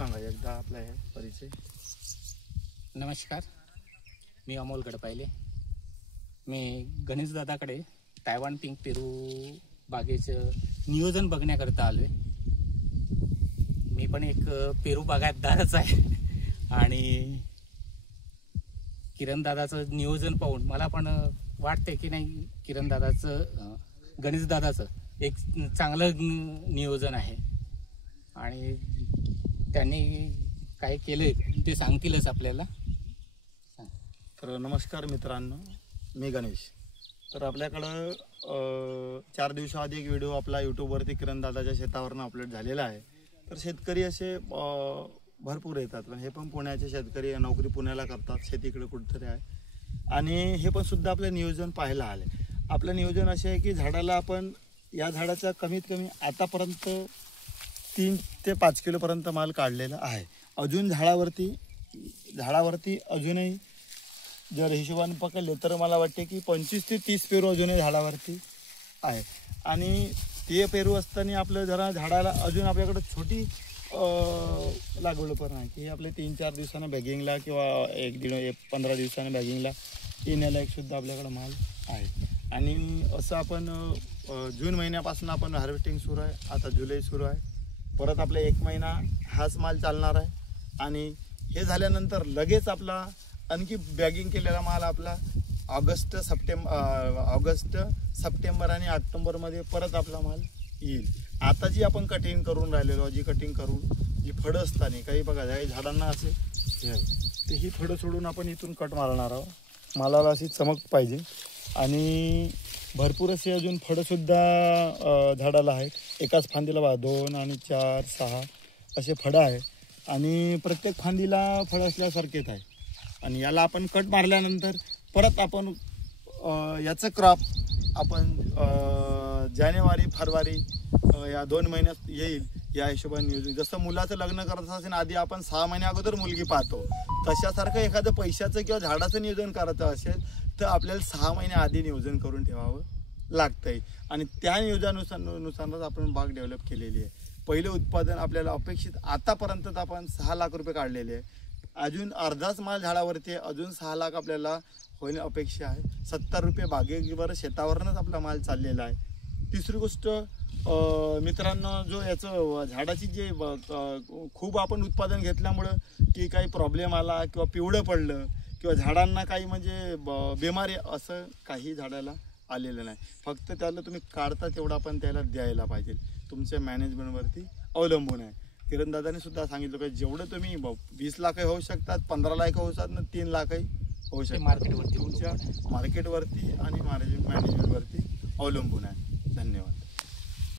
सांगा एकदा आपला हे परिचय. नमस्कार, मी अमोल गडपायले. मी गणेश दादाकडे तायवान पिंक पेरू बागेचं नियोजन बघण्याकरता आलो आहे. मी पण एक पेरू बागायतदारच आहे आणि किरण दादाचं नियोजन पाहून मला पण वाटते की नाही, किरण दादाचं गणेश दादाचं एक चांगलं नियोजन आहे आणि त्यांनी काय केलंय ते सांगतीलच आपल्याला. तर नमस्कार मित्रांनो, मी गणेश. तर आपल्याकडं 4 दिवसाआधी एक व्हिडिओ आपला यूट्यूबवरती किरण दादाच्या शेतावरनं अपलोड झालेला आहे. तर शेतकरी असे भरपूर येतात, पण हे पण पुण्याचे शेतकरी, नोकरी पुण्याला करतात, शेतीकडे कुठेतरी आहे आणि हे पण सुद्धा आपलं नियोजन पाहायला आले. आपलं नियोजन असे आहे की झाडाला आपण या झाडाचा कमीत कमी आतापर्यंत 3 ते 5 किलोपर्यंत माल काढलेला आहे. अजून झाडावरती अजूनही जर हिशोबाने पकडले तर मला वाटते की 25 ते 30 पेरू अजूनही झाडावरती आहे. आणि ते पेरू असताना आपलं जरा झाडाला अजून आपल्याकडं छोटी लागवड पण आहे की आपले 3-4 दिवसांना बॅगिंगला किंवा 15 दिवसांना बॅगिंगला येण्याला एक सुद्धा आपल्याकडं माल आहे. आणि असं आपण जून महिन्यापासून आपण हार्वेस्टिंग सुरू आहे. आता जुलै सुरू आहे, परत आपला 1 महिना हाच माल चालणार आहे. आणि हे झाल्यानंतर लगेच आपला आणखी बॅगिंग केलेला माल आपला ऑगस्ट, सप्टेंबर आणि ऑक्टोबरमध्ये परत आपला माल येईल. आता जी आपण कटिंग करून राहिलेलो, जी कटिंग करून जी फळं असताना काही बघा या झाडांना असे ते ही फळं सोडून आपण इथून कट मारणार आहोत. मालाला अशी चमक पाहिजे आणि भरपूर असे अजून फळंसुद्धा झाडाला आहेत. एकाच फांदीला 2 आणि 4, 6 असे फळं आहे आणि प्रत्येक फांदीला फळं असल्यासारखेच आहे. आणि याला आपण कट मारल्यानंतर परत आपण याचं क्रॉप आपण जानेवारी, फेब्रुवारी या 2 महिन्यात येईल या हिशोबाने नियोजन. जसं मुलाचं लग्न करायचं असेल आधी आपण 6 महिन्या अगोदर मुलगी पाहतो, तशासारखं एखादं पैशाचं किंवा झाडाचं नियोजन करायचं असेल तर आपल्याला 6 महिने आधी नियोजन करून ठेवावं लागतंय. आणि त्या नियोजनानुसारच आपण बाग डेव्हलप केलेली आहे. पहिलं उत्पादन आपल्याला अपेक्षित आतापर्यंत आपण 6 लाख रुपये काढलेले आहे. अजून अर्धाच माल झाडावरती आहे, अजून 6 लाख आपल्याला होणे अपेक्षा आहे. 70 रुपये बागेवर शेतावरनंच आपला माल चाललेला आहे. तिसरी गोष्ट मित्रांनो, जो याचं झाडाची जे खूप आपण उत्पादन घेतल्यामुळं की काही प्रॉब्लेम आला किंवा पिवळं पडलं किंवा झाडांना काही म्हणजे बिमारी असं काही झाडाला आलेलं नाही. फक्त त्याला तुम्ही काढता तेवढा पण त्याला द्यायला पाहिजे. तुमच्या मॅनेजमेंटवरती अवलंबून आहे. किरण दादाने सुद्धा सांगितलं की जेवढं तुम्ही 20 लाखही होऊ शकतात, 15 लाख होऊ शकतात, 3 लाखही होऊ शकतात. मार्केटवरती, तुमच्या मार्केटवरती आणि मॅनेजमेंटवरती अवलंबून आहे. धन्यवाद.